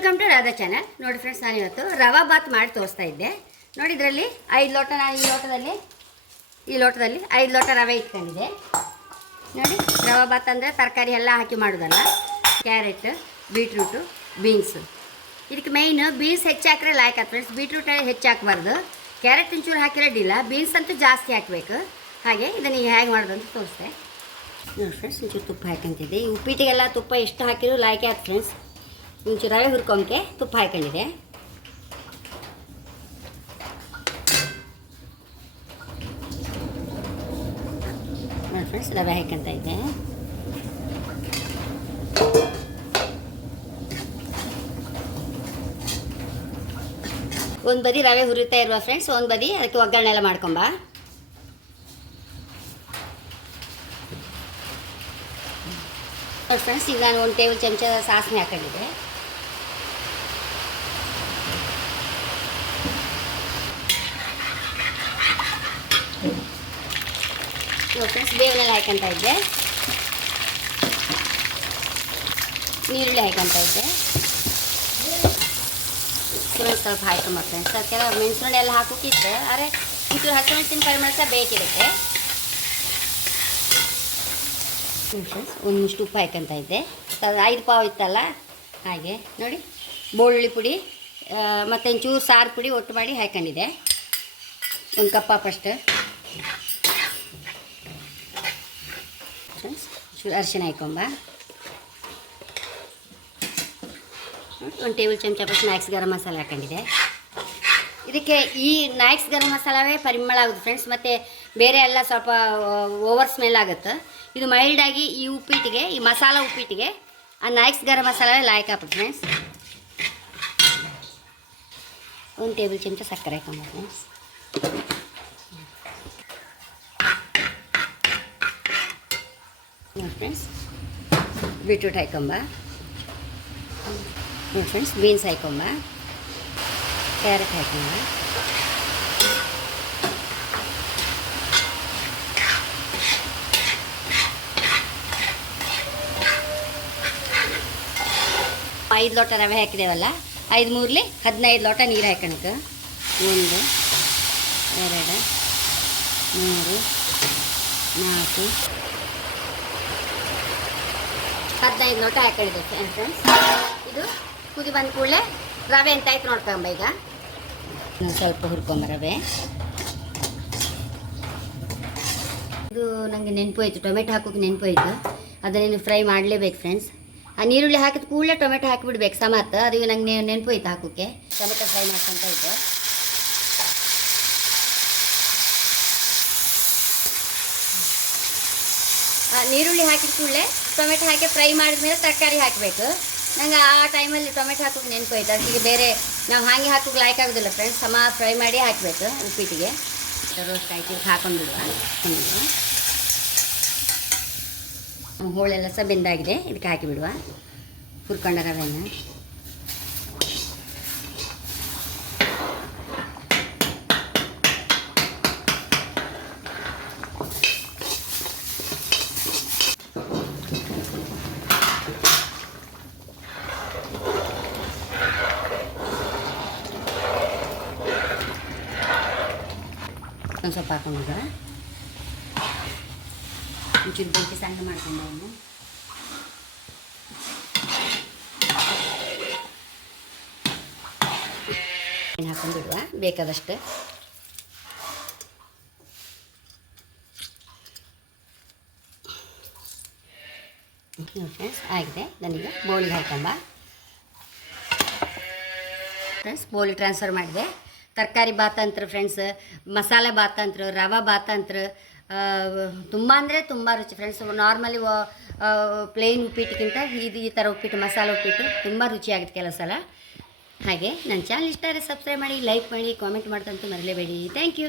Welcome to Radha channel ನೋಡಿ friends ನಾನು ಇವತ್ತು ರವಾ ಬಾತ್ ಮಾಡಿ ತೋರಿಸ್ತಾ ಇದ್ದೆ. ನೋಡಿ ಇದರಲ್ಲಿ ಐದು ಲೋಟ ನಾನು ಈ ಲೋಟದಲ್ಲಿ ಈ ಲೋಟದಲ್ಲಿ ಐದು ಲೋಟ ರವೆ ಇಟ್ಕೊಂಡಿದ್ದೆ. ನೋಡಿ, ರವಾ ಬಾತ್ ಅಂದರೆ ತರಕಾರಿ ಎಲ್ಲ ಹಾಕಿ ಮಾಡೋದಲ್ಲ. ಕ್ಯಾರೆಟ್ ಬೀಟ್ರೂಟು ಬೀನ್ಸು ಇದಕ್ಕೆ ಮೇಯ್ನ್ ಬೀನ್ಸ್ ಹೆಚ್ಚು ಹಾಕಿದ್ರೆ ಲಾಯ್ಕ್ ಫ್ರೆಂಡ್ಸ್ ಬೀಟ್ರೂಟ್ ಹೆಚ್ಚು ಹಾಕಬಾರ್ದು. ಕ್ಯಾರೆಟ್ ಒಂಚೂರು ಹಾಕಿರೋದಿಲ್ಲ ಬೀನ್ಸ್ ಅಂತೂ ಜಾಸ್ತಿ ಹಾಕಬೇಕು. ಹಾಗೆ ಇದನ್ನು ಹೇಗೆ ಮಾಡೋದು ಅಂತ ನೋಡಿ ಫ್ರೆಂಡ್ಸ್ ಒಂಚೂರು ತುಪ್ಪ ಹಾಕೊಂತಿದ್ದೆ ಈ ಉಪ್ಪಿಟ್ಟಿಗೆಲ್ಲ ತುಪ್ಪ ಎಷ್ಟು ಹಾಕಿದ್ರು ಆಗ್ತದೆ ಫ್ರೆಂಡ್ಸ್ ಒಂಚೂರು ರವೆ ಹುರ್ಕೊಂಕೆ ತುಪ್ಪ ಹಾಕೊಂಡಿದೆ. ನೋಡಿ ಫ್ರೆಂಡ್ಸ್ ರವೆ ಹಾಕೊಂತ ಇದ್ದೆ. ಒಂದು ಬದಿ ರವೆ ಹುರಿತಾ ಇರುವ ಫ್ರೆಂಡ್ಸ್ ಒಂದು ಬದಿ ಅದಕ್ಕೆ ಒಗ್ಗರಣೆ ಎಲ್ಲ ಮಾಡ್ಕೊಂಬ ಫ್ರೆಂಡ್ಸ್ ಈಗ ನಾನು ಒಂದು ಟೇಬಲ್ ಚಮಚ ಸಾಸನೆ ಹಾಕೊಂಡಿದ್ದೆ. ಫ್ರೆಂಡ್ಸ್ ಬೇವನಲ್ಲಿ ಹಾಕೊಂತ ಇದ್ದೆ. ನೀರುಳ್ಳಿ ಹಾಕೊಂತ ಇದ್ದೆ. ಫ್ರೆಂಡ್ಸ್ ಸ್ವಲ್ಪ ಹಾಕೊಂಬ ಫ್ರೆಂಡ್ಸ್ ಅದಕ್ಕೆಲ್ಲ ಮೆಣಸಿನ ಎಲ್ಲ ಹಾಕೋಕ್ಕಿತ್ತು ಆದರೆ ಒಂಚೂರು ಹಸಿಮೆಣಸಿನಕಾಯಿ ಮೆಣಸ ಬೇಕಿರುತ್ತೆ. ಫ್ರೆಂಡ್ಸ್ ಒಂದು ಮುಷ್ಟು ಉಪ್ಪು ಹಾಕಂತ ಇದ್ದೆ. ಐದು ಪಾವು ಇತ್ತಲ್ಲ, ಹಾಗೆ. ನೋಡಿ, ಬೆಳ್ಳುಳ್ಳಿ ಪುಡಿ ಮತ್ತು ಒಂಚೂರು ಸಾರು ಪುಡಿ ಒಟ್ಟು ಮಾಡಿ ಹಾಕೊಂಡಿದ್ದೆ ಒಂದು ಕಪ್ಪ ಫಸ್ಟ್ ಫ್ರೆಂಡ್ಸ್ ಚೂರು ಅರಿಶಿನ ಹಾಕೊಂಬ ಒಂದು ಟೇಬಲ್ ಚಮಚ ನಾಯಕ್ಸ್ ಗರಂ ಮಸಾಲೆ ಹಾಕೊಂಡಿದೆ ಇದಕ್ಕೆ ಈ ನಾಯಕ್ಸ್ ಗರಂ ಮಸಾಲವೇ ಪರಿಮಳ ಆಗುತ್ತೆ ಫ್ರೆಂಡ್ಸ್ ಮತ್ತು ಬೇರೆ ಎಲ್ಲ ಸ್ವಲ್ಪ ಓವರ್ ಸ್ಮೆಲ್ ಆಗುತ್ತೆ. ಇದು ಮೈಲ್ಡಾಗಿ ಈ ಉಪ್ಪಿಟ್ಟಿಗೆ, ಈ ಮಸಾಲ ಉಪ್ಪಿಟ್ಟಿಗೆ ಆ ನಾಯಕ್ಸ್ ಗರಂ ಮಸಾಲವೇ ಲಾಯಕ್ ಆಗ್ತದೆ ಫ್ರೆಂಡ್ಸ್ ಒಂದು ಟೇಬಲ್ ಚಮಚ ಸಕ್ಕರೆ ಹಾಕೊಂಬ ಫ್ರೆಂಡ್ಸ್ ನೋಡಿ ಫ್ರೆಂಡ್ಸ್ ಬೀಟ್ರೂಟ್ ಹಾಕೊಂಬ ನೋಡಿ ಫ್ರೆಂಡ್ಸ್ ಬೀನ್ಸ್ ಹಾಕೊಂಬ ಕ್ಯಾರೆಟ್ ಹಾಕೊಂಬ ಐದು ಲೋಟ ರವೆ ಹಾಕಿದೇವಲ್ಲ? ಐದು ಮೂರಲಿ ಹದಿನೈದು ಲೋಟ ನೀರು ಹಾಕೋಣಕ. ಒಂದು, ಎರಡು, ಮೂರು, ನಾಲ್ಕು ಹದಿನೈದು ನೋಟ ಹಾಕೊಂಡಿದ್ದೆ ಫ್ರೆಂಡ್ಸ್ ಇದು ಕುದಿ ಬಂದ ಕೂಡಲೇ ರವೆ ಅಂತ ಆಯ್ತು ನೋಡ್ಕೊಂಬ ಈಗ. ಇನ್ನೊಂದು ಸ್ವಲ್ಪ ಹುರ್ಕೊಂಬ ರವೆ. ಇದು ನನಗೆ ನೆನಪು ಆಯಿತು ಟೊಮೆಟೊ ಹಾಕೋಕೆ ನೆನಪು ಆಯಿತು ಅದನ್ನೇನು ಫ್ರೈ ಮಾಡಲೇಬೇಕು ಫ್ರೆಂಡ್ಸ್ ಆ ನೀರುಳ್ಳಿ ಹಾಕಿದ ಕೂಡಲೇ ಟೊಮೆಟೊ ಹಾಕಿಬಿಡ್ಬೇಕು, ಸಮತ್. ಅದು ನಂಗೆ ನೆನಪು ಆಯ್ತು ಹಾಕೋಕ್ಕೆ. ಟೊಮೆಟೊ ಫ್ರೈ ಮಾಡ್ಕೊತ ಇದ್ದೆ. ನೀರುಳ್ಳಿ ಹಾಕಿದ ಕೂಡಲೇ ಟೊಮೆಟೊ ಹಾಕಿ ಫ್ರೈ ಮಾಡಿದ ಮೇಲೆ ತರಕಾರಿ ಹಾಕಬೇಕು ನಂಗೆ ಆ ಟೈಮಲ್ಲಿ ಟೊಮೆಟೊ ಹಾಕೋಕೆ ನೆನಪು ಆಯ್ತು ಅದಕ್ಕೆ ಬೇರೆ ನಾವು ಹಾಗೆ ಹಾಕೋಕೆ ಲಾಯ್ಕ್ ಆಗೋದಿಲ್ಲ ಫ್ರೆಂಡ್ಸ್ ಸಮ ಫ್ರೈ ಮಾಡಿ ಹಾಕಬೇಕು ಉಪ್ಪಿಟ್ಟಿಗೆ ರೋಸ್ಟ್ ಹಾಕಿ ಹಾಕೊಂಡ್ಬಿಡುವ ಹೋಳೆಲ್ಲ ಸಹ ಬೆಂದಾಗಿದೆ ಇದಕ್ಕೆ ಹಾಕಿಬಿಡುವ ಹುರ್ಕೊಂಡ ರವೆಯನ್ನು ಒಂದು ಸ್ವಲ್ಪ ಹಾಕೊಂಡಿದ್ದಾರೆ ಒಂಚೂರು ಬೆಂಕಿ ಸಣ್ಣ ಮಾಡ್ಕೊಂಡು ಅವನು ಹಾಕೊಂಡ್ಬಿಡುವ ಬೇಕಾದಷ್ಟು. ಫ್ರೆಂಡ್ಸ್ ಆಗಿದೆ. ನನಗೆ ಬೋಳಿಗೆ ಹಾಕೊಂಬ ಫ್ರೆಂಡ್ಸ್ ಬೋಳಿ ಟ್ರಾನ್ಸ್ಫರ್ ಮಾಡಿದೆ. ತರಕಾರಿ ಬಾತ್ ಅಂತ್ರ ಫ್ರೆಂಡ್ಸ್ ಮಸಾಲೆ ಬಾತ್ ಅಂತರು, ರವಾ ಅಂತರು ತುಂಬ ಅಂದರೆ ತುಂಬ ರುಚಿ. ಫ್ರೆಂಡ್ಸ್ ನಾರ್ಮಲಿ ಪ್ಲೇನ್ ಉಪ್ಪಿಟ್ಟಿಗಿಂತ ಇದು ಈ ಥರ ಉಪ್ಪಿಟ್ಟು, ಮಸಾಲೆ ಉಪ್ಪಿಟ್ಟು ತುಂಬ ರುಚಿಯಾಗುತ್ತೆ ಕೆಲವು ಸಲ. ಹಾಗೆ ನನ್ನ ಚಾನಲ್ ಇಷ್ಟ ಆದರೆ ಸಬ್ಸ್ಕ್ರೈಬ್ ಮಾಡಿ ಲೈಕ್ ಮಾಡಿ ಕಾಮೆಂಟ್ ಮಾಡ್ತಂತೂ ಮರಲೇಬೇಡಿ. Thank you